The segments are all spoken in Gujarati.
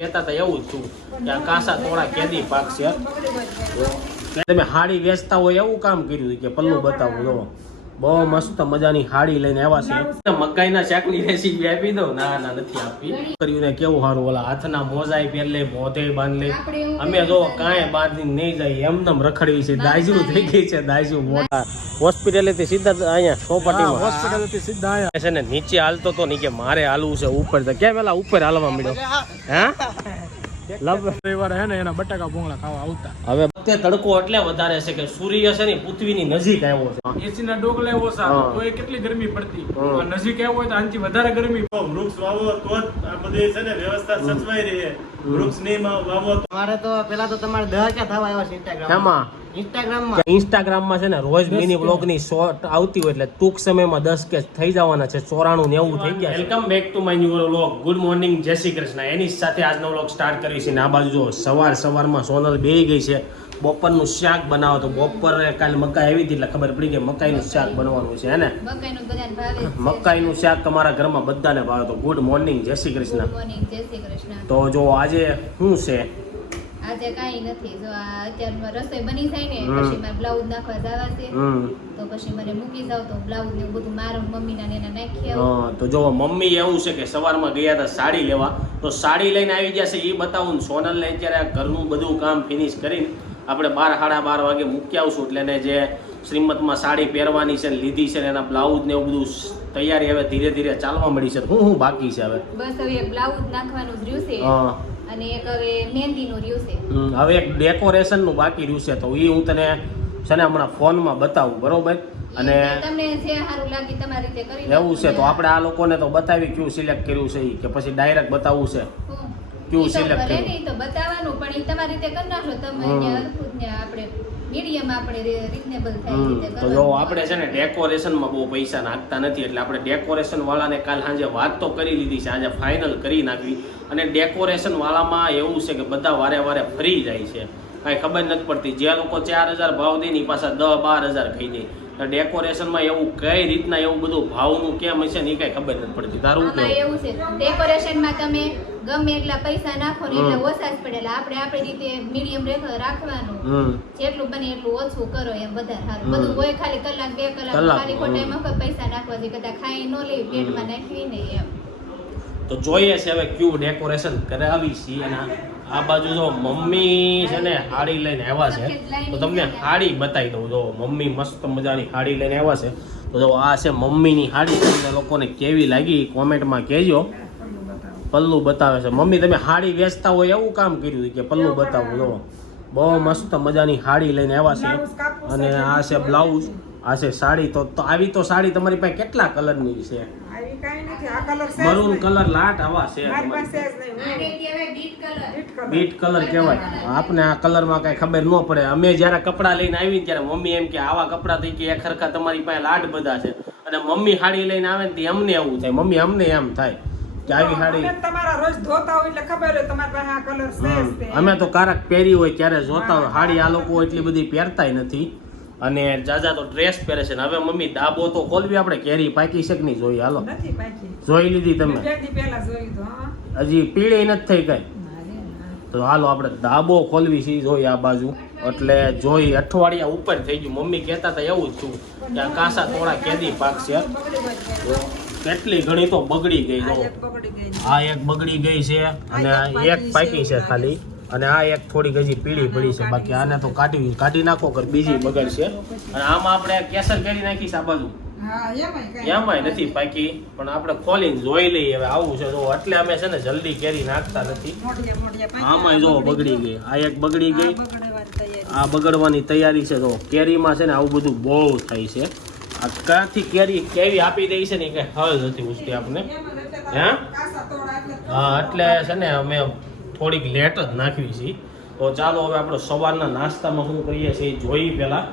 કહેતા હતા એવું જ છું કે આ કાંસા થોડા કેદી પાક છે. તમે હાડી વેચતા હોય એવું કામ કર્યું કે પલ્લું બતાવું, જો. બહુ મસ્ત મજાની હાડી લઈને આવ્યા છે મકાઈના શાકની રેસીપી આપી દો ના ના નથી આપી. કર્યું ને કેવું સારું ઓલા હાથના મોજાય પહેર લે મોઢે બાંધ લે અમે જો કાંઈ બાંધી નહીં જાય એમનેમ રખડવી છે. દાજરું થઈ ગઈ છે દાજરું મોટા હોસ્પિટલેથી સીધા અહીંયા ચોપાટીમાં હોસ્પિટલથી સીધા અહીંયા. છે ને નીચે હાલતો તો નહીં કે મારે હાલવું છે ઉપર કેમ પેલા ઉપર હાલવા મળ્યો હે? લવ રવિવારે હે ને એના બટાકા ભૂંગળા ખાવા આવતા. હવે તે તડકો એટલે વધારે છે કે સૂર્ય છે ને પૃથ્વીની નજીક આવ્યો છે. એસી ના ડોકલા એવો. સારો તો એ કેટલી ગરમી પડતી? નજીક આવ્યો હોય તો આનાથી વધારે ગરમી વૃક્ષ વાવો તો આ બધી છે ને વ્યવસ્થા સચવાઈ રહે. વૃક્ષ નહીં વાવો તો તમારે તો પેલા તો તમારે દહ ક્યાં થવા આવ્યા છે ઇન્સ્ટાગ્રામ ઇન્સ્ટાગ્રામમાં ઇન્સ્ટાગ્રામમાં છે ને રોજ મિની બ્લોગની શોર્ટ આવતી હોય એટલે ટૂંક સમયમાં દસ કે થઈ જવાના છે ચોરાણું નેવું થઈ ગયા welcome back to my new vlog good morning જય શ્રી કૃષ્ણ. એની સાથે આજનો વ્લોગ સ્ટાર્ટ કરી છે ને આ બાજુ જો સવાર સવારમાં સોનલ બેહી ગઈ છે. બપોરનું શાક બનાવો તો બપોરે કાલે મકાઈ આવી હતી એટલે ખબર પડી કે મકાઈનું શાક બનવાનું છે હે ને? મકાઈનું શાક તમારા ઘરમાં બધાને ભાવે. તો ગુડ મોર્નિંગ જય શ્રી કૃષ્ણ. તો જો આજે શું છે? આજે કાંઈ નથી. જો આ અત્યારમાં રસોઈ બની જાય ને પછી મારે બ્લાઉઝ નાખવા જવા છે. તો પછી મને મૂકી જાવ તો બ્લાઉઝ ને બધું મારું મમ્મી ના એના નાખી આવું. તો જો મમ્મી એવું છે કે સવારમાં ગયા હતા સાડી લેવા તો સાડી લઈને આવી જશે એ બતાવું ને સોનલને અત્યારે ઘરનું બધું કામ ફિનિશ કરીને આપણે બાર સાડા બાર વાગે મૂકી આવશું એટલે એને જે શ્રીમતમાં સાડી પહેરવાની છે લીધી છે એના બ્લાઉઝ ને એવું બધું તૈયારી હવે ધીરે ધીરે ચાલવા મળી છે. હું હું બાકી છે હવે? બસ હવે બ્લાઉઝ નાખવાનું જ રહ્યું છે. અને એક હવે મહેંદીનું રહ્યું છે. હવે એક ડેકોરેશનનું બાકી રહ્યું છે તો એ હું તને છે ને હમણાં ફોનમાં બતાવું બરોબર? અને તમને જે સારું લાગે તમારી રીતે કરી એવું છે તો આપણે આ લોકોને તો બતાવી કયું સિલેક્ટ કર્યું છે કે પછી ડાયરેક્ટ બતાવવું છે? કયું સિલેક્ટ કર્યું? નહીં તો બતાવવાનું પણ એ તમારી રીતે કરી નાખો તમે હમ. અહીંયા અદભુત આપણે મીડિયમ આપણે રીઝનેબલ થાય તો જો આપણે છે ને ડેકોરેશનમાં બહુ પૈસા નાખતા નથી એટલે આપણે ડેકોરેશન વાળાને કાલ સાંજે વાત તો કરી લીધી છે આજે ફાઇનલ કરી નાખવી. અને ડેકોરેશન વાળામાં એવું છે કે બધા વારે વારે ફરી જાય છે. કાંઈ ખબર નથી પડતી. જે લોકો ચાર હજાર ભાવ દે ને પાછા દસ બાર હજાર ખાઈ દે. તો ડેકોરેશનમાં એવું કઈ રીતના એવું બધું ભાવનું કેમ હશે ને એ કાંઈ ખબર નથી પડતી. તારું એવું છે. ડેકોરેશનમાં તમે ગમે એટલા પૈસા નાખો ને એટલે ઓછા જ પડે. એટલે આપણે આપણી રીતે મીડિયમ રાખવાનું. જેટલું બને એટલું ઓછું કરો એમ વધારે સારું. બધું હોય ખાલી કલાક બે કલાક ખાલી ખોટા એમાં પૈસા નાખવા જોઈએ. કદાચ ખાઈ ન લેવી પેટમાં નાખવી ને એમ. તો જોઈએ છે હવે ક્યુ ડેકોરેશન કરાવી છીએ અને આ બાજુ જો મમ્મી છે ને હાડી લઈને આવ્યા છે. તો તમને હાડી બતાવી દઉં. જો મમ્મી મસ્ત મજાની હાડી લઈને આવ્યા છે. તો જો આ છે મમ્મીની હાડી. તમને લોકોને કેવી લાગી કોમેન્ટમાં કહેજો. પલ્લું બતાવે છે. મમ્મી તમે હાડી વેચતા હોય એવું કામ કર્યું કે પલ્લું બતાવું? જો બહુ મસ્ત મજાની હાડી લઈને આવ્યા છે. અને આ છે બ્લાઉઝ. આ છે સાડી તો તો આવી તો સાડી તમારી પાસે કેટલા કલરની છે? આવી કાંઈ નથી આ કલર છે મરૂન કલર લાટ આવા છે મારી તમારી પાસે જ નહીં બીટ કલર બીટ કલર કહેવાય. આપને આ કલરમાં કઈ ખબર ન પડે. અમે જ્યારે કપડાં લઈને આવી ત્યારે મમ્મી એમ કે આવા કપડાં થઈ કે હરખા તમારી પાસે લાટ બધા છે. અને મમ્મી સાડી લઈને આવે ને અમને એવું થાય. મમ્મી અમને એમ થાય કે આવી સાડી અમે તમારા રોજ ધોતા હોય એટલે ખબર હોય તમારી પાસે આ કલર છે જ હમ. તે. અમે તો કારક પહેરી હોય ત્યારે જોતા હોય. સાડી આ લોકો એટલી બધી પહેરતાય નથી. અને જાજા તો ડ્રેસ પહેરે છે ને હવે મમ્મી દાબો તો ખોલવી આપણે કેરી પાકી છે કે નહીં જોઈ હાલો. જોઈ લીધી તમે? હજી પીળી નથી થઈ કઈ. તો હાલો આપણે ધાબો ખોલવી છે જોઈ આ બાજુ. એટલે જોઈ અઠવાડિયા ઉપર થઈ ગયું. મમ્મી કહેતા હતા એવું જ છું કે આ કાંસા થોડા કેદી પાક છે. કેટલી ઘણી તો બગડી ગઈ જો. આ એક બગડી ગઈ છે. અને એક પાકી છે, ખાલી. અને આ એક થોડીક હજી પીળી પડી છે. બાકી આને તો કાઢી કાઢી નાખો કર બીજી બગડશે અને આમાં આપણે કેસર કરી નાખીશ આ બાજુ. એમાંય નથી. પાકી પણ આપણે ખોલીને જોઈ લઈએ હવે આવું છે. જો એટલે અમે છે ને જલ્દી કેરી નાખતા નથી. આમાંય જો બગડી ગઈ. આ એક બગડી ગઈ. આ બગડવાની તૈયારી. છે. તો કેરીમાં છે ને આવું બધું બહુ થાય છે. આ ક્યાંથી કેરી કેવી આપી દઈ છે ને કઈ હલ નથી પૂછતી આપણે હે? હા એટલે છે ને અમે થોડીક લેટ જ નાખવી છે. તો ચાલો હવે આપણે સવારના નાસ્તામાં શું કરીએ છીએ જોઈ પહેલાં.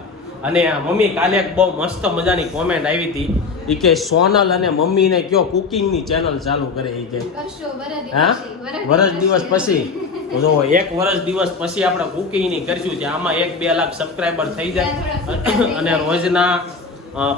અને આ મમ્મી કાલે એક બહુ મસ્ત મજાની કોમેન્ટ આવી હતી. એ કે સોનલ અને મમ્મીને કયો કુકિંગની ચેનલ ચાલુ કરે એ કે. હા? વરસ દિવસ પછી. જો એક વર્ષ દિવસ પછી આપણે કુકિંગની કરશું જે આમાં એક બે લાખ સબસ્ક્રાઈબર થઈ જાય. અને રોજના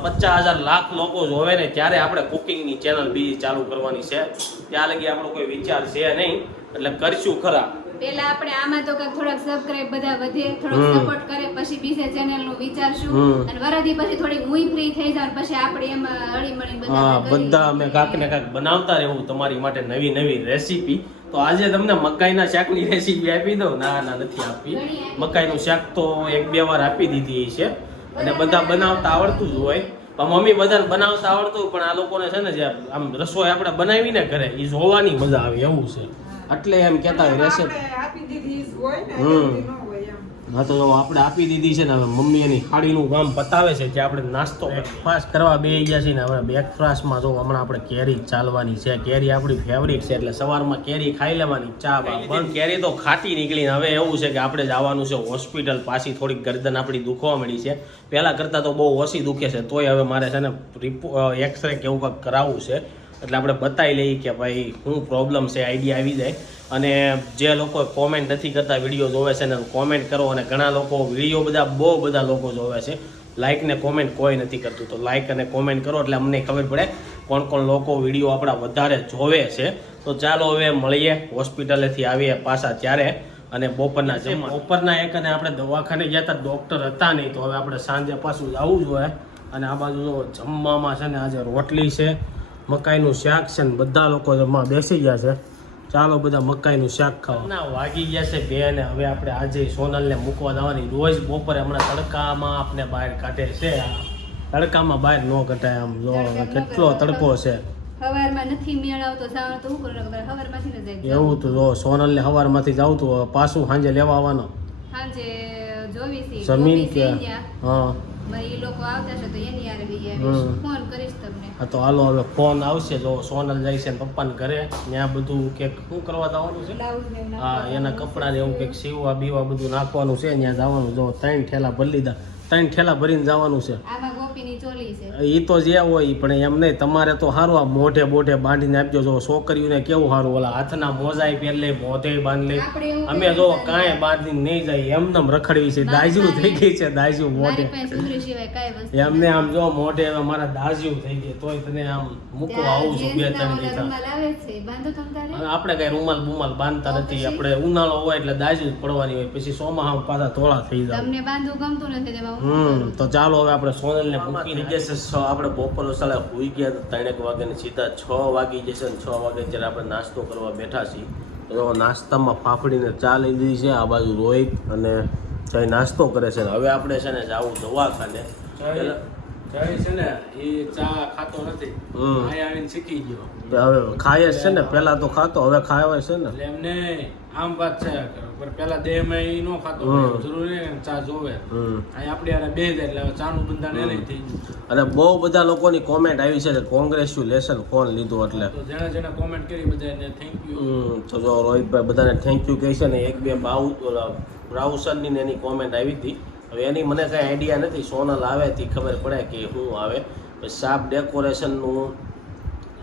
પચાસ હજાર લાખ લોકો જોવે ને ત્યારે આપણે કુકિંગની ચેનલ બીજી ચાલુ કરવાની છે. ત્યાં લગી આપણો કોઈ વિચાર છે નહીં. એટલે કરશું ખરા. પેલા આપણે આમાં તો કંઈક થોડાક સબસ્ક્રાઇબ બધા વધે થોડોક સપોર્ટ કરે પછી બીજા ચેનલનું વિચારશું. અને વરદી પછી થોડી હુંય ફ્રી થઈ જાવ પછી આપણે એમાં હળી મળી હા બધા બધા અમે કાંક ને કાંક બનાવતા રહેવું તમારી માટે નવી નવી રેસીપી તો આજે તમને મકાઈના શાકની રેસીપી આપી દઉં. ના ના નથી આપી. મકાઈનું શાક તો એક બે વાર આપી દીધી છે. અને બધા બનાવતા આવડતું જ હોય. પણ મમ્મી બધાને બનાવતા આવડતું પણ આ લોકોને છે ને જે આમ રસોઈ આપણે બનાવીને ઘરે એ જોવાની મજા આવે એવું છે. એટલે એમ કહેતા હોય રેસીપી આપણે આપી દીધી હોય ને હમ. એનાથી ન હોય એમ. હા તો આપણે આપી દીધી છે ને હવે મમ્મી એની ખાડીનું કામ પતાવે છે કે આપણે નાસ્તો બ્રેકફાસ્ટ કરવા બે ગયા છીએ ને હવે બ્રેકફાસ્ટમાં જો હમણાં આપણે કેરી ચાલવાની છે. કેરી આપણી ફેવરિટ છે એટલે સવારમાં કેરી ખાઈ લેવાની ચા પણ કેરી તો ખાટી નીકળીને હવે એવું છે કે આપણે જવાનું છે હોસ્પિટલ પાછી થોડીક ગરદન આપણી દુખવા મળી છે. પહેલાં કરતાં તો બહુ ઓછી દુખે છે તોય હવે મારે છે ને એક્સરે કેવું કંઈક કરાવવું છે. એટલે આપણે બતાવી લઈએ કે ભાઈ શું પ્રોબ્લેમ છે આઈડિયા આવી જાય. અને જે લોકો કોમેન્ટ નથી કરતા વીડિયો જોવે છે ને કોમેન્ટ કરો અને ઘણા લોકો વીડિયો બધા બહુ બધા લોકો જોવે છે. લાઇક ને કોમેન્ટ કોઈ નથી કરતું. તો લાઇક અને કોમેન્ટ કરો એટલે અમને ખબર પડે કોણ કોણ લોકો વીડિયો આપણા વધારે જોવે છે. તો ચાલો હવે મળીએ હોસ્પિટલેથી આવીએ પાછા ત્યારે. અને બપોરના જમવા બપોરના એક અને આપણે દવાખાને ગયા હતા ડૉક્ટર હતા નહીં તો હવે આપણે સાંજે પાછું જવું જોઈએ અને આ બાજુ જો જમવામાં છે ને આજે રોટલી છે. મકાઈનું શાક છે ને બધા લોકો જમવા બેસી ગયા છે. ચાલો બધા મકાઈનું શાક ખાવા. ના વાગી ગયા છે બે ને હવે આપણે આજે સોનલને મૂકવા જવાની. રોજ બપોરે હમણાં તડકામાં આપણે બહાર કાઢે છે. તડકામાં બહાર ન કઢાય આમ. જો કેટલો તડકો છે. સાવર તો જો સોનલ ને હવાર એવું તો જો સોનલને સવારમાંથી જાવ તો પાછું સાંજે લેવા આવવાનો. જમીન કે હા. ભાઈ લોકો આવતા છે તો એની હારે બી હમ. ફોન કરીશ તમને. હા તો હાલો હવે ફોન આવશે. જો સોનલ જાય છે ને પપ્પાને ઘરે ત્યાં બધું કંઈક શું કરવા જવાનું છે? હા એના કપડાં ને એવું કંઈક સીવવા બીવા બધું નાખવાનું છે ત્યાં જવાનું જો ત્રણ ઠેલા ભરી લીધા. ત્રણ ઠેલા ભરીને જવાનું છે. ચોલી છે. એ તો જે હોય પણ એમ નહીં તમારે તો સારું આ મોઢે બોઢે બાંધીને આપજો. જો છોકરીઓને કેવું સારું ઓલા હાથના મોજાય પહેરલે મોઢે બાંધ લે. અમે જો કાંઈ બાંધીને નહીં જાય એમનેમ રખડવી છે. દાજ્યું થઈ ગઈ છે દાજ્યું મોઢે. એમને આમ જો મોઢે હવે મારા દાજ્યું થઈ ગઈ તોય તને આમ મૂકવા આવું છું બે ત્રણ દિવસ બાંધો આપણે કઈ રૂમાલ બુમાલ બાંધતા નથી. આપણે ઉનાળો હોય એટલે દાજ્યું પડવાની હોય. પછી સોમાં પાછા થોડા થઈ જાય તમને બાંધવું ગમતું નથી હમ તો ચાલો હવે આપણે સોનલને મૂકીને જશે છ આપણે બપોર સાલે હોઈ ગયા તો ત્રણેક વાગે ને સીધા છ વાગી જશે ને છ વાગે જ્યારે આપણે નાસ્તો કરવા બેઠા છીએ તો નાસ્તામાં ફાફડીને ચા લઈ લીધી છે આ બાજુ રોહિત અને જય નાસ્તો કરે છે ને હવે આપણે છે ને જાવું દવાખાને. છે ને એ ચા ખાતો નથી. આવીને શીખી ગયો. હવે ખાય છે ને પહેલા તો ખાતો હવે ખાય છે ને. એમને આમ વાત છે પણ પેલા દેહમાં એ ન ખાતો. જરૂરી ને ચા જોવે. આપણે યાર બે જાય એટલે હવે ચાનું બંધાણ નહીં થઈ અને બહુ બધા લોકોની કોમેન્ટ આવી છે કે કોંગ્રેચ્યુલેશન ફોન લીધું એટલે. તો જેણે જેણે કોમેન્ટ કરી બધાને થેન્ક યુ તો જો રોહિતભાઈ બધાને થેન્ક યુ કહે છે ને એક બે બાઉ બ્રાઉસરની ને એની કોમેન્ટ આવી હતી. હવે એની મને કાંઈ આઈડિયા નથી સોનલ આવે તે ખબર પડે કે શું આવે. સાપ ડેકોરેશનનું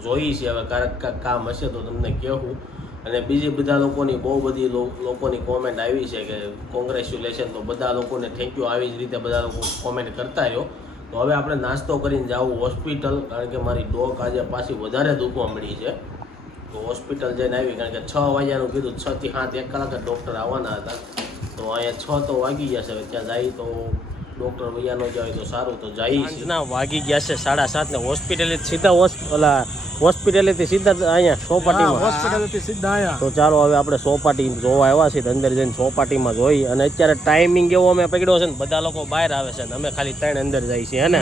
જોઈ છે હવે કારક કાંઈક કામ હશે તો તમને કહેવું અને બીજી બધા લોકોની બહુ બધી લોકોની કોમેન્ટ આવી છે કે કોંગ્રેચ્યુલેશન તો બધા લોકોને થેન્ક યુ આવી જ રીતે બધા લોકો કોમેન્ટ કરતા રહ્યો. તો હવે આપણે નાસ્તો કરીને જવું હોસ્પિટલ કારણ કે મારી ડોક આજે પાછી વધારે દુખવા મળી છે. તો હોસ્પિટલ જઈને આવી, કારણ કે છ વાગ્યાનું કીધું છથી સાત એક કલાક ડૉક્ટર આવવાના હતા. તો અહીંયા છ તો વાગી ગયા છે, હવે ત્યાં જાય તો ડૉક્ટર વૈયા ન જાય તો સારું તો જાય ના વાગી ગયા છે સાડા સાત ને હોસ્પિટલે સીધા ઓલા હોસ્પિટલેથી સીધા અહીંયા સોપાટીમાં. હોસ્પિટલથી સીધા અહીંયા. તો ચાલો હવે આપણે સોપાટી જોવા આવ્યા છીએ અંદર જઈને સોપાટીમાં જોઈ અને અત્યારે ટાઈમિંગ એવો અમે પકડ્યો છે ને બધા લોકો બહાર આવે છે ને અમે ખાલી ત્રણ અંદર જઈએ છીએ હે ને?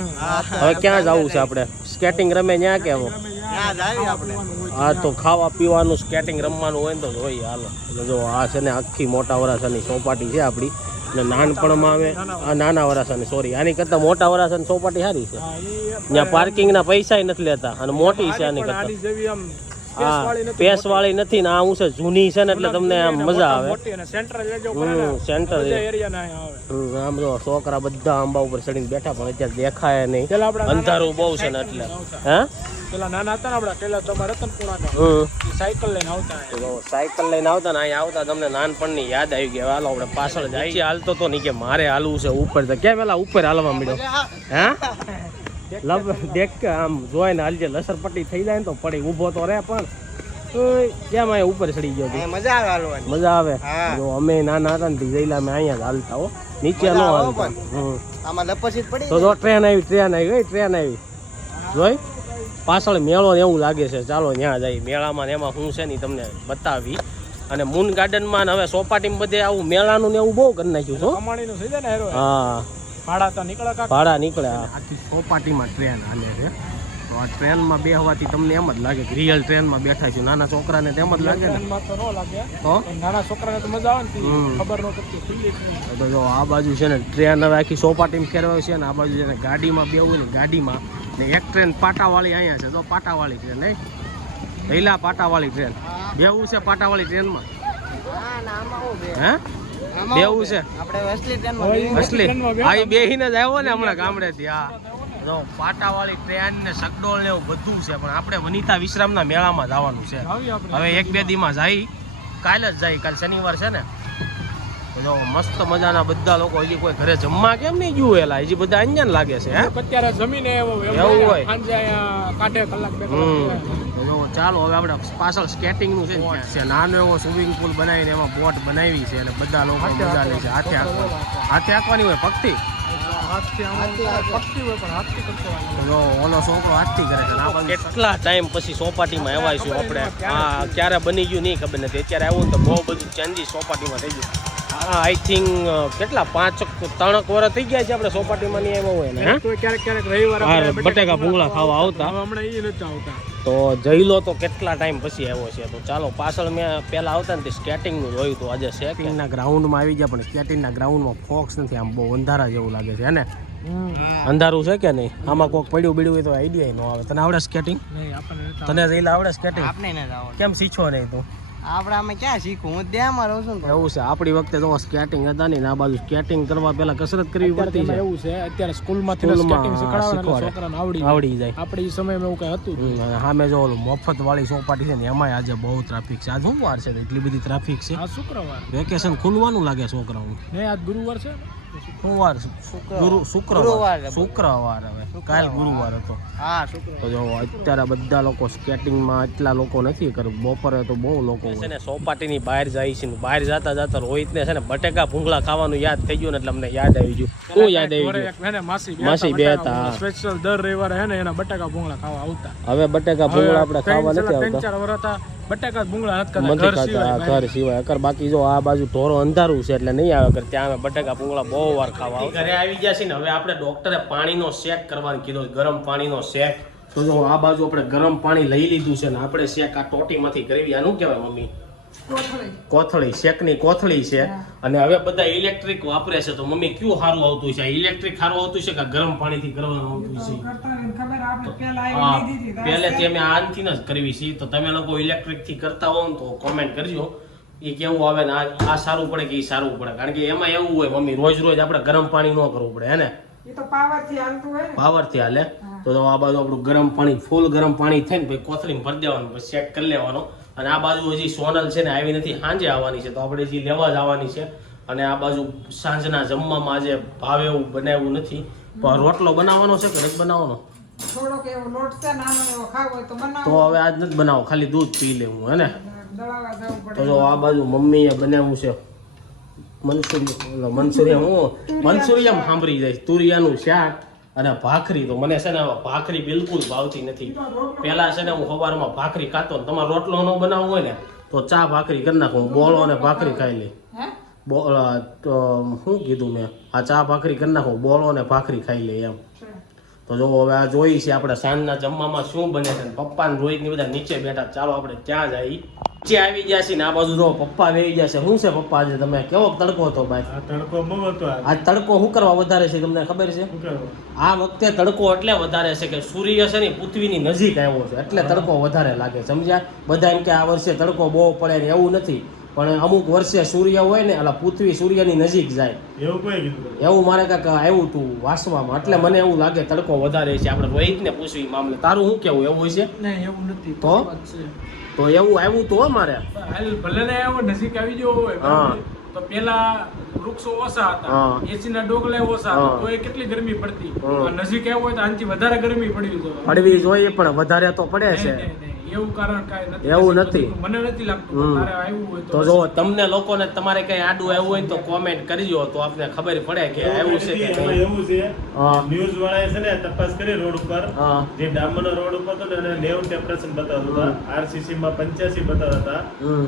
હવે ક્યાં જવું છે આપણે? સ્કેટિંગ રમે ત્યાં કે ત્યાં જ આવી આપણે. હા તો ખાવા પીવાનું સ્કેટિંગ રમવાનું હોય ને તો જોઈએ હાલો. જો આ છે ને આખી મોટા વરાસાની ચોપાટી છે આપણી. અને નાનપણમાં આવે આ નાના વરાસાની સોરી આની કરતાં મોટા વરાસાની ચોપાટી સારી છે. ત્યાં પાર્કિંગના પૈસા નથી લેતા અને મોટી છે આની કરતાં. પેસ વાળી નથી ને આ હું છે જૂની છે ને એટલે તમને આમ મજા આવે. સેન્ટર આમ જો છોકરા બધા આંબા ઉપર ચડીને બેઠા પણ અત્યારે દેખાય નહીં. અંધારું બહુ છે ને એટલે. હે? પેલા નાના હતા ને આપડા પેલા તમારા સાયકલ લઈને આવતા સાયકલ લઈને આવતા ને અહીંયા આવતા તમને નાનપણની યાદ આવી ગઈ. હવે હાલો આપણે પાછળ જાય હાલતો તો નહીં કે મારે હાલવું છે ઉપર કેમ પેલા ઉપર હાલવા મળ્યો હે? લવ દેખ કે આમ જોઈને હાલજે લસરપટ્ટી થઈ જાય ને તો પડી ઊભો તો રહે પણ કેમ અહીંયા ઉપર ચડી ગયો મજા આવે મજા આવે. જો અમે નાના હતા ને તે અમે અહીંયા જ હાલતા હો. નીચે ન હાલતા. પણ. આમાં લપસી પડી તો જો ટ્રેન આવી ટ્રેન આવી ગઈ ટ્રેન આવી. જોઈ? પાછળ મેળો ને એવું લાગે છે. ચાલો ત્યાં જાય મેળામાં ને એમાં શું છે ને તમને બતાવી. અને મૂન ગાર્ડનમાં હવે સોપાટીમાં બધે આવું મેળાનું ને એવું બહુ કરી નાખ્યું છો હા. ભાડા તો નીકળે કાકા? ભાડા નીકળે આખી સોપાટીમાં ટ્રેન હાલે છે. તો આ ટ્રેનમાં બેહવાથી તમને એમ જ લાગે કે રિયલ ટ્રેનમાં બેઠા છું. નાના છોકરાને તેમ જ લાગે ને. તો ન લાગે. તો નાના છોકરાને તો મજા આવે ને ખબર ન પડતી ખુલ્લી ટ્રેન તો જો આ બાજુ છે ને ટ્રેન હવે આખી સોપાટીમાં ફેરવાય છે ને આ બાજુ છે ને ગાડીમાં બેવું ને ગાડીમાં. ને એક ટ્રેન પાટાવાળી અહીંયા છે તો પાટાવાળી ટ્રેન નહીં? પહેલા પાટાવાળી ટ્રેન બેવું છે પાટાવાળી ટ્રેનમાં હા ના આમાં હું બે હે? આમાં બેવું છે? અસલી. આ ઈ બેહીને જ આવ્યો ને હમણાં ગામડેથી હા. જો પાટાવાળી ટ્રેન ને સગડોળ ને એવું બધું છે પણ આપણે વનિતા વિશ્રામના મેળામાં જવાનું છે. હવે એક બે દીમાં જાય. કાલે જ જાય કાલે શનિવાર છે ને. જો મસ્ત મજાના બધા લોકો હજી કોઈ ઘરે જમવા કેમ નહીં એલા? હજી બધા અહીંયા લાગે છે અત્યારે જમીને એવું હોય. કાંઠે કલાક હમ. જો ચાલો હવે આપણે પાછળ સ્કેટિંગનું છે છે નાનો એવો સ્વિમિંગ પુલ બનાવીને એમાં બોટ બનાવી છે અને બધા લોકો મજા લે છે. હાથે હાથે આખવાની હોય પગથી? ને કેટલા ટાઈમ પછી સોપાટીમાં આવ્યા છું આપણે? હા ક્યારે બની ગયું નહીં ખબર નથી. અત્યારે આવ્યું ને તો બહુ બધું ચેન્જીસ સોપાટીમાં થઈ ગયું. આઈ થિંક કેટલા પાંચ ત્રણક વર્ષ થઈ ગયા છે આપણે સોપાટીમાં નહીં આવ્યા હોય ને? ક્યારેક ક્યારેક રવિવારે બટેકા ભૂંગળા ખાવા આવતા. હવે હમણાં એ નથી આવતા. તો જઈલો તો કેટલા ટાઈમ પછી આવ્યો છે? તો ચાલો પાછળ મેં પહેલા આવતા ને તે સ્કેટિંગનું જોયું હતું આજે સ્કેટિંગના ગ્રાઉન્ડમાં આવી ગયા પણ સ્કેટિંગના ગ્રાઉન્ડમાં ફોક્સ નથી આમ બહુ અંધારા જેવું લાગે છે હે ને? અંધારું છે કે નહીં? આમાં કોક પડ્યું બીડ્યું હોય તો આઈડિયા ન આવે. તને આવડે સ્કેટિંગ? તને જઈને આવડે સ્કેટિંગ? ને કેમ શીખો નહીં તું? આપણે આમાં ક્યાં શીખું હું ત્યાં રહું છું એવું છે. આપણી વખતે તો સ્કેટિંગ હતા ને આ બાજુ સ્કેટિંગ કરવા પહેલા કસરત કરવી પડતી છે. એવું છે અત્યારે સ્કૂલમાંથી સ્કૂલમાં સ્કેટિંગ શીખવાડે. છોકરાને આવડી આવડી જાય. આપણી સમયમાં એવું કઈ હતું નહીં. સામે જો ઓલું મફત વાળી ચોપાટી છે ને એમાંય આજે બહુ ટ્રાફિક છે. આજ શું વાર છે? એટલી બધી ટ્રાફિક છે? આ શુક્રવાર. વેકેશન ખુલવાનું લાગે છોકરાઓનું. ને આજ ગુરુવાર છે શું વાર છે? ગુરુ શુક્રવાર. શુક્રવાર હવે. કાલ ગુરુવાર હતો. હા તો જો અત્યારે બધા લોકો સ્કેટિંગમાં એટલા લોકો નથી કર બપોરે તો બહુ લોકો છે ને સોપાટીની બહાર જાય છે ને બહાર જતા જતા રોહિતને છે ને બટેકા ભૂંગળા ખાવાનું યાદ થઈ ગયું ને એટલે અમને યાદ આવી ગયું. શું યાદ આવી ગયું? ને માસી માસી બે હતા. સ્પેશિયલ દર રવિવારે હે ને એના બટેકા ભૂંગળા ખાવા આવતા. હવે બટેકા ભૂંગળા આપણે ખાવા નથી ત્રણ આવતા. ચાર વર્ષ હતા. બટાકા ભૂંગળા નથી ખાતા. ઘર સિવાય ઘર સિવાય. અકર બાકી જો આ બાજુ ઢોરો અંધારું છે એટલે નહીં આવે કર ત્યાં અમે બટાકા ભૂંગળા બહુ વાર ખાવા આવે ઘરે આવી ગયા છે ને હવે આપણે ડોક્ટરે પાણીનો શેક કરવાનું કીધો ગરમ પાણીનો શેક. તો જો આ બાજુ આપણે ગરમ પાણી લઈ લીધું છે ને આપણે શેક આ ટોટીમાંથી કરવી આનું કહેવાય મમ્મી? કોથળી. શેકની કોથળી છે. અને હવે બધા ઇલેક્ટ્રિક વાપરે છે તો મમ્મી કયું સારું આવતું છે? ઇલેક્ટ્રિક સારું આવતું છે કે ગરમ પાણીથી કરવાનું આવતું છે? પહેલેથી અમે આનથી જ કરવી છે. તો તમે લોકો ઇલેક્ટ્રિકથી કરતા હો તો કોમેન્ટ કરજો. એ કેવું આવે ને આ સારું પડે કે એ સારું પડે? કારણ કે એમાં એવું હોય મમ્મી રોજ રોજ આપણે ગરમ પાણી ન કરવું પડે હે ને? એ તો પાવરથી હાલતું હોય ને. પાવરથી હાલે. તો આ બાજુ આપણું ગરમ પાણી ફૂલ ગરમ પાણી થઈને પછી કોથળી ભરી દેવાનું પછી ચેક કરી લેવાનો. અને આ બાજુ હજી સોનલ છે ને આવી નથી સાંજે આવવાની છે. તો આપણે હજી લેવા જ આવવાની છે. અને આ બાજુ સાંજના જમવામાં આજે ભાવે એવું બનાવ્યું નથી. પણ રોટલો બનાવવાનો છે કે નથી બનાવવાનો? થોડોક એવો લોટ છે નાનો એવો ખાવો હોય તો તો હવે આજ નથી બનાવો ખાલી દૂધ પી લેવું હે ને? દળાવા જવું તો જો આ બાજુ મમ્મીએ બનાવ્યું છે. મનસુરિયા મનસુરિયા હું? મનસુરિયા સાંભળી જાય તુરિયાનું શાક અને ભાખરી. તો મને છે ને ભાખરી બિલકુલ ભાવતી નથી. પહેલા છે ને હું સવારમાં ભાખરી ખાતો ને તમારે રોટલો ન બનાવવો હોય ને તો ચા ભાખરી કરી નાખું. હું બોળો અને ભાખરી ખાઈ લઈ. બોલ શું કીધું મેં આ ચા ભાખરી કરી નાખું બોળો અને ભાખરી ખાઈ લઈ એમ. તો જો હવે આ જોઈ છે આપણે સાંજના જમવામાં શું બને છે ને પપ્પા ને રોહિત ને બધા નીચે બેઠા. ચાલો આપણે ત્યાં જઈ નીચે આવી ગયા છે ને આ બાજુ જો પપ્પા વેઈ ગયા છે. શું છે પપ્પા આજે તમે? કેવો તડકો હતો ભાઈ આ તડકો બહુ હતો. આ તડકો શું કરવા વધારે છે તમને ખબર છે? આ વખતે તડકો એટલે વધારે છે કે સૂર્ય છે ને પૃથ્વીની નજીક આવ્યો છે. એટલે તડકો વધારે લાગે સમજ્યા? બધા એમ કે આ વર્ષે તડકો બહુ પડે ને એવું નથી. પણ અમુક વર્ષે સૂર્ય હોય ને એટલે પૃથ્વી સૂર્યની નજીક જાય. એવું કોઈ કીધું? એવું મારે કાંઈક આવ્યું હતું વાસવામાં એટલે મને એવું લાગે તડકો વધારે છે. આપણે રોહિતને પૂછવી મામલે. તારું શું કેવું એવું છે? નહીં એવું નથી. તો? તો એવું આવ્યું તો મારે. હાલ ભલે ને એવો નજીક આવી ગયો હોય હા. તો પેલા વૃક્ષો ઓછા હતા. એસી ના ડોગલે ઓછા હતા. તો એ કેટલી ગરમી પડતી. હા. નજીક આવ્યો હોય તો આનાથી વધારે ગરમી પડવી જોઈએ પડવી જોઈએ પણ વધારે તો પડે છે. એવું કારણ કાંઈ નથી. એવું નથી. મને નથી લાગતું તારે આવ્યું હોય તો જો તમને લોકોને તમારે કઈ આડું આવ્યું હોય તો કોમેન્ટ કરજો તો આપને ખબર પડે કે આવ્યું છે કે એવું છે. ન્યૂઝ વાળાએ છે ને તપાસ કરી રોડ ઉપર. જે ડામનો રોડ ઉપર તો એને 90 ટેમ્પરેચર બતાવતા હતા. આરસીસી માં 85 બતાવતા હતા.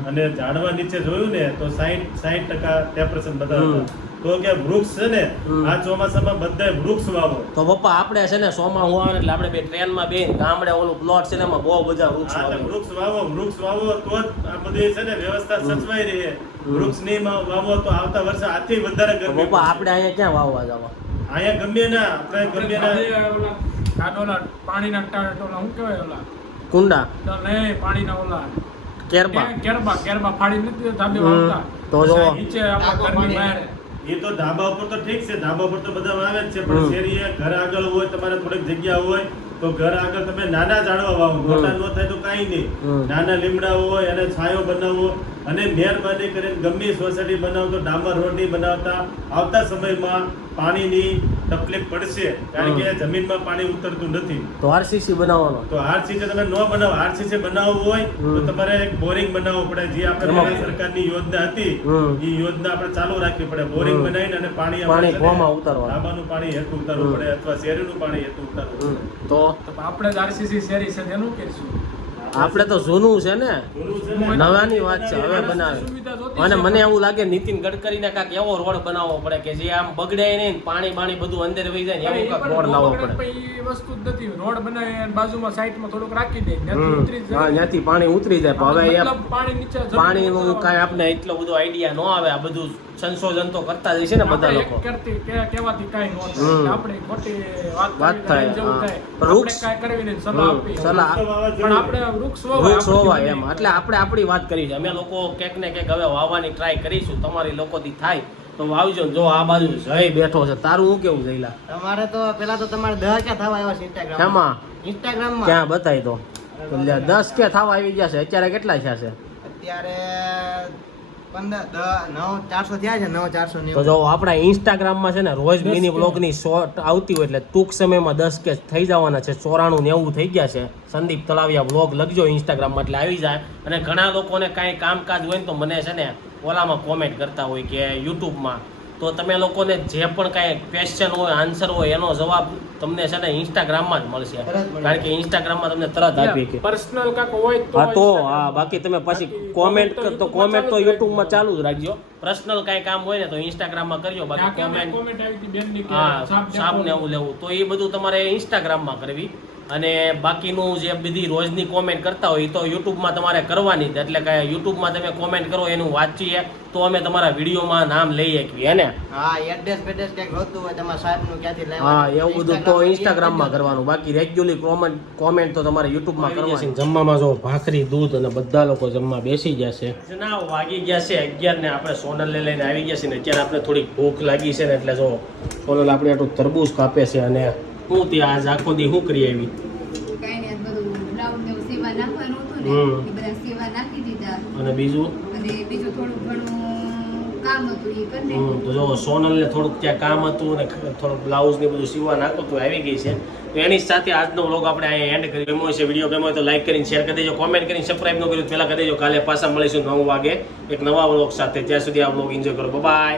અને ઝાડવા નીચે જોયું ને તો 60 60 ટકા ટેમ્પરેચર બતાવતા હતા. તો કે વૃક્ષ છે ને. આ ચોમાસામાં બધાય વૃક્ષ વાવો. તો પપ્પા આપણે છે ને સોમાં હું આવે એટલે આપણે બે ટ્રેનમાં બે ગામડે ઓલું પ્લોટ છે ને એમાં બહુ બધા વૃક્ષ હા, વૃક્ષ વાવો વૃક્ષ વાવો તો જ આ બધી છે ને વ્યવસ્થા સચવાઈ રહે. વૃક્ષ નહીં વાવો તો આવતા વર્ષે આથી વધારે ગરમી પપ્પા આપણે અહીંયા ક્યાં વાવવા જવા? અહીંયા ગમે ના આપણે ના. પાણીના ટા- ઓલા શું કહેવાય ઓલા? કુંડા? તો નહીં પાણીના ઓલા. કેરબા? કેરબા કેરબા ફાડી નથી ધાબે વાવતા. તો જો. નીચે આપણે ઘરની બહાર એ તો ધાબા ઉપર તો ઠીક છે ધાબા ઉપર તો બધા આવે જ છે પણ શેરીએ ઘર આગળ હોય તમારે થોડીક જગ્યા હોય તો ઘર આગળ તમે નાના ઝાડવા વાવો. મોટા ન થાય તો કાંઈ નહીં. નાના લીમડા હોય એને છાંયો બનાવો અને મહેરબાની કરીને ગમે સોસાયટી સોસાયટી તો ડામર રોડ નહીં બનાવતા. આવતા સમયમાં પાણીની તકલીફ પડશે કારણ કે જમીનમાં પાણી ઉતરતું નથી. તો આરસીસી બનાવવાનો. તો આરસીસી તમે ન બનાવો આરસીસી બનાવવું હોય તો તમારે એક બોરિંગ બનાવવું પડે. જે આપણે સરકારની યોજના હતી એ યોજના આપણે ચાલુ રાખવી પડે. બોરિંગ બનાવીને અને પાણી પાણી ને ઉતારવાનું. ડાબાનું પાણી હેઠું ઉતારવું પડે અથવા શેરીનું પાણી હેઠું ઉતારવું તો તો આપણે જ આરસીસી શેરી છે એનું કહેશું. આપણે તો જૂનું છે ને. નવાની વાત છે. હવે બનાવે. અને મને એવું લાગે નીતિન ગડકરીને કાંઈક એવો રોડ બનાવવો પડે કે જે આમ બગડે નહીં ને પાણી બાણી બધું અંદર વહી જાય એવું કાંઈક રોડ લાવવો પડે. એ વસ્તુ જ નથી. રોડ બનાવી અને બાજુમાં સાઈડમાં થોડુંક રાખી દે. ત્યાંથી પાણી ઉતરી જાય. હવે પાણી નીચે પાણીનું કાંઈ આપણે એટલો બધો આઈડિયા ન આવે. આ બધું સંશોધન તો કરતા જ છે ને બધા લોકો એક કરતી કે- કહેવાથી કાંઈ ન આપણે ખોટી વાત થાય, વૃક્ષ- સલાહ. પણ આપણે વૃક્ષ વવાય, વૃક્ષ આપણે હોવાય એમ. એટલે આપણે આપણી વાત કરી છે. અમે લોકો ક્યાંક ને ક્યાંક હવે વાવવાની ટ્રાય કરીશું. તમારી લોકોથી થાય. તો વાવજો ને જો આ બાજુ જય બેઠો છે. તારું શું કેવું જઈલા તમારે તો પેલા તો તમારે દહ ક્યાં થવા આવ્યા છે ઇન્સ્ટાગ્રામ શેમાં? ઇન્સ્ટાગ્રામમાં ક્યાં? બતાવી તો. દસ કે થવા આવી ગયા છે? અત્યારે કેટલા થયા છે? અત્યારે તો જો આપણા ઇન્સ્ટાગ્રામમાં છે ને રોજ મિની બ્લોગની શોર્ટ આવતી હોય એટલે ટૂંક સમયમાં દસ કે થઈ જવાના છે ચોરાણું નેવું થઈ ગયા છે. સંદીપ તલાવિયા બ્લોગ લખજો ઇન્સ્ટાગ્રામમાં એટલે આવી જાય. અને ઘણા લોકોને કાંઈ કામકાજ હોય ને તો મને છે ને ઓલામાં કોમેન્ટ કરતા હોય કે યુટ્યુબમાં તો તમે લોકોને જે પણ કાંઈ ક્વેશ્ચન હોય આન્સર હોય એનો જવાબ તમને છે ને ઇન્સ્ટાગ્રામમાં જ મળશે. કારણ કે ઇન્સ્ટાગ્રામમાં તમને તરત આપી કે. પર્સનલ કાંક હોય તો હા તો હા બાકી તમે પછી કોમેન્ટ તો તો કોમેન્ટ તો YouTube યુટ્યુબમાં ચાલુ જ રાખજો. પર્સનલ કાંઈ કામ હોય ને તો ઇન્સ્ટાગ્રામમાં કરજો બાકી કોમેન્ટ હા સાપ સાપ ને એવું લેવું. તો એ બધું તમારે ઇન્સ્ટાગ્રામમાં કરવી. અને બાકીનું જે બધી રોજની કોમેન્ટ કરતા હોય એ તો યુટ્યુબમાં તમારે કરવાની જ. એટલે કે યુટ્યુબમાં તમે કોમેન્ટ કરો એનું વાંચીએ તો અમે તમારા વિડીયોમાં નામ લઈ શકીએ ને? હા એડ્રેસ બેડ્રેસ કંઈક હોતું હોય તમારા સાહેબનું ક્યાંથી હા એવું બધું તો ઇન્સ્ટાગ્રામમાં કરવાનું. બાકી રેગ્યુલર કોમેન્ટ કોમેન્ટ તો તમારે યુટ્યુબમાં કરવાની. જમવામાં જો ભાખરી દૂધ અને બધા લોકો જમવા બેસી જશે ના વાગી ગયા છે અગિયાર ને આપણે સોનલને લઈને આવી ગયા છે ને અત્યારે આપણે થોડીક ભૂખ લાગી છે ને એટલે જો સોનલ આપણે આટલું તરબૂચ કાપે છે અને હું ત્યાં આજ આખો દી શું કરી આવી નાખી અને બીજું? તો જો સોનલને થોડુંક ત્યાં કામ હતું અને થોડુંક બ્લાઉઝ ને બધું સીવવા નાખતું હતું આવી ગઈ છે. તો એની સાથે આજનો વ્લોગ આપણે અહીંયા એન્ડ કરી ગમ્યો છે વીડિયો ગમ્યો તો લાઈક કરીને શેર કરી દેજો કોમેન્ટ કરીને સબસ્ક્રાઈબ ન કર્યું પહેલા કરી દેજો. કાલે પાછા મળીશું નવ વાગે એક નવા વ્લોગ સાથે. ત્યાં સુધી આ વ્લોગ એન્જોય કરો. બાય